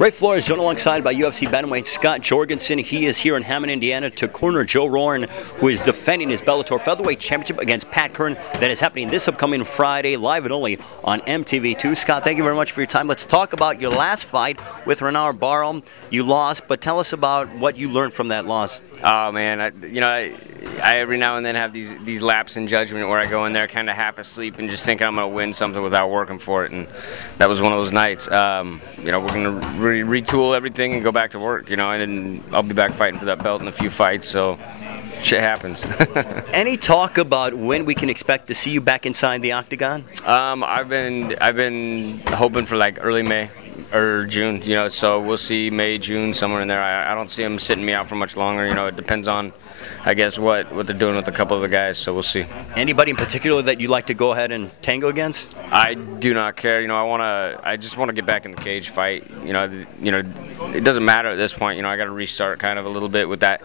Ray Flores joined alongside by UFC Bantamweight Scott Jorgensen. He is here in Hammond, Indiana to corner Joe Rogan, who is defending his Bellator Featherweight Championship against Pat Curran. That is happening this upcoming Friday, live and only on MTV2. Scott, thank you very much for your time. Let's talk about your last fight with Renao Barao. You lost, but tell us about what you learned from that loss. Oh man, I every now and then have these lapses in judgment where I go in there kind of half asleep and just thinking I'm going to win something without working for it, and that was one of those nights. We're going to retool everything and go back to work, and then I'll be back fighting for that belt in a few fights, so shit happens. Any talk about when we can expect to see you back inside the octagon? I've been hoping for like early May or June, so we'll see May, June, somewhere in there. I don't see them sitting me out for much longer. It depends on, I guess, what they're doing with a couple of the guys, so we'll see. Anybody in particular that you'd like to go ahead and tango against? I do not care. I just want to get back in the cage fight. It doesn't matter at this point. I got to restart kind of a little bit with that.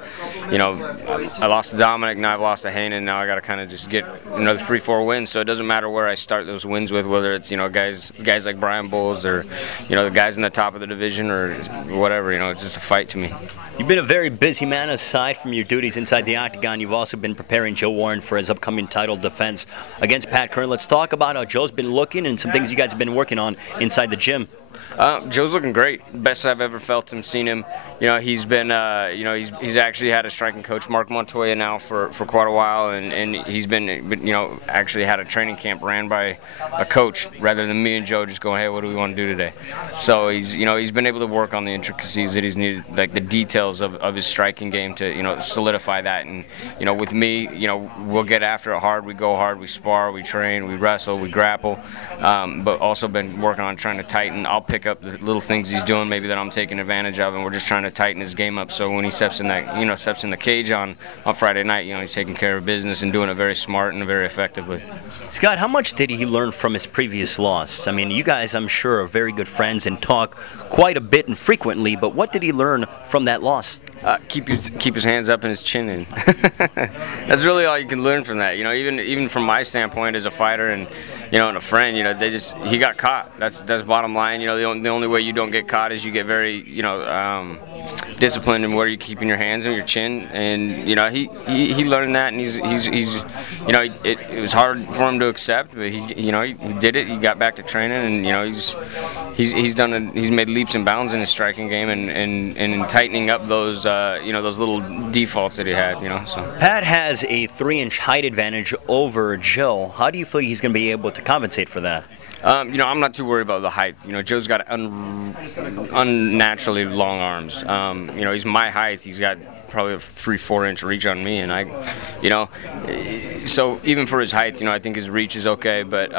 I lost to Dominic, now I've lost to Hanan, now I got to kind of just get another 3-4 wins. So it doesn't matter where I start those wins with, whether it's guys like Brian Bulls or the guys in the top of the division or whatever. It's just a fight to me. You've been a very busy man. Aside from your duties inside the octagon, you've also been preparing Joe Warren for his upcoming title defense against Pat Curran. Let's talk about how Joe's been looking and some things you guys have been working on inside the gym. Joe's looking great. Best I've ever felt him, seen him. He's been, he's actually had a striking coach, Mark Montoya, now for quite a while, and he's been, actually had a training camp ran by a coach rather than me and Joe just going, hey, what do we want to do today? So he's been able to work on the intricacies that he's needed, like the details of his striking game to, solidify that. And, with me, we'll get after it hard. We go hard, we spar, we train, we wrestle, we grapple, but also been working on trying to tighten. I'll pick up the little things he's doing maybe that I'm taking advantage of, and we're just trying to tighten his game up so when he steps in that steps in the cage on Friday night, he's taking care of business and doing it very smart and very effectively. Scott, how much did he learn from his previous loss? I mean, you guys, I'm sure, are very good friends and talk quite a bit and frequently, but what did he learn from that loss? Keep his hands up and his chin in. That's really all you can learn from that. Even from my standpoint as a fighter and and a friend, he got caught. That's bottom line. The only way you don't get caught is you get very disciplined in where you're keeping your hands on your chin, and he learned that, and he's it was hard for him to accept, but he did it. He got back to training, and he's made leaps and bounds in his striking game and in tightening up those those little defaults that he had. So Pat has a 3-inch height advantage over Joe. How do you feel he's going to be able to compensate for that? I'm not too worried about the height. Joe's got unnaturally long arms. He's my height. He's got probably a 3-4 inch reach on me, and so even for his height, I think his reach is okay, but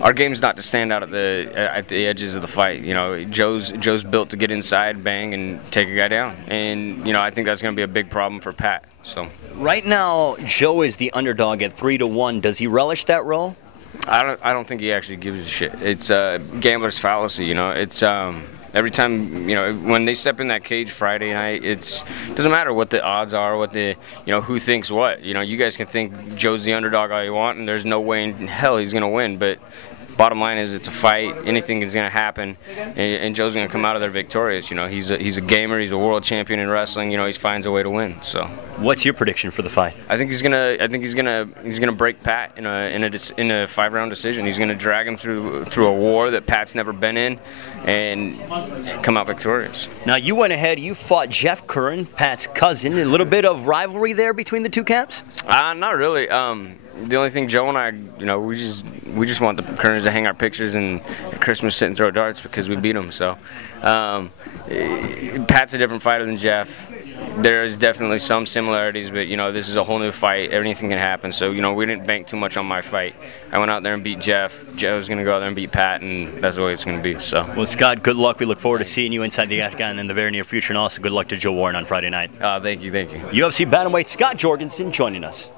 our game's not to stand out at the edges of the fight. Joe's built to get inside, bang, and take a guy down, and I think that's going to be a big problem for Pat. So right now, Joe is the underdog at 3-1. Does he relish that role? I don't think he actually gives a shit. It's a gambler's fallacy. It's every time when they step in that cage Friday night, it doesn't matter what the odds are, what the who thinks what. You guys can think Joe's the underdog all you want, and there's no way in hell he's gonna win. But bottom line is, it's a fight. Anything is going to happen, and Joe's going to come out of there victorious. He's a gamer. He's a world champion in wrestling. He finds a way to win. So, what's your prediction for the fight? I think he's gonna break Pat in a 5-round decision. He's going to drag him through a war that Pat's never been in, and come out victorious. Now, you went ahead. You fought Jeff Curran, Pat's cousin. A little bit of rivalry there between the two camps? Not really. The only thing Joe and I, we just want the Currans to hang our pictures and at Christmas sit and throw darts because we beat them. So Pat's a different fighter than Jeff. There is definitely some similarities, but this is a whole new fight. Anything can happen. So we didn't bank too much on my fight. I went out there and beat Jeff. Joe's going to go out there and beat Pat, and that's the way it's going to be. So, well, Scott, good luck. We look forward to seeing you inside the octagon in the very near future, and also good luck to Joe Warren on Friday night. Thank you. UFC Bantamweight Scott Jorgensen joining us.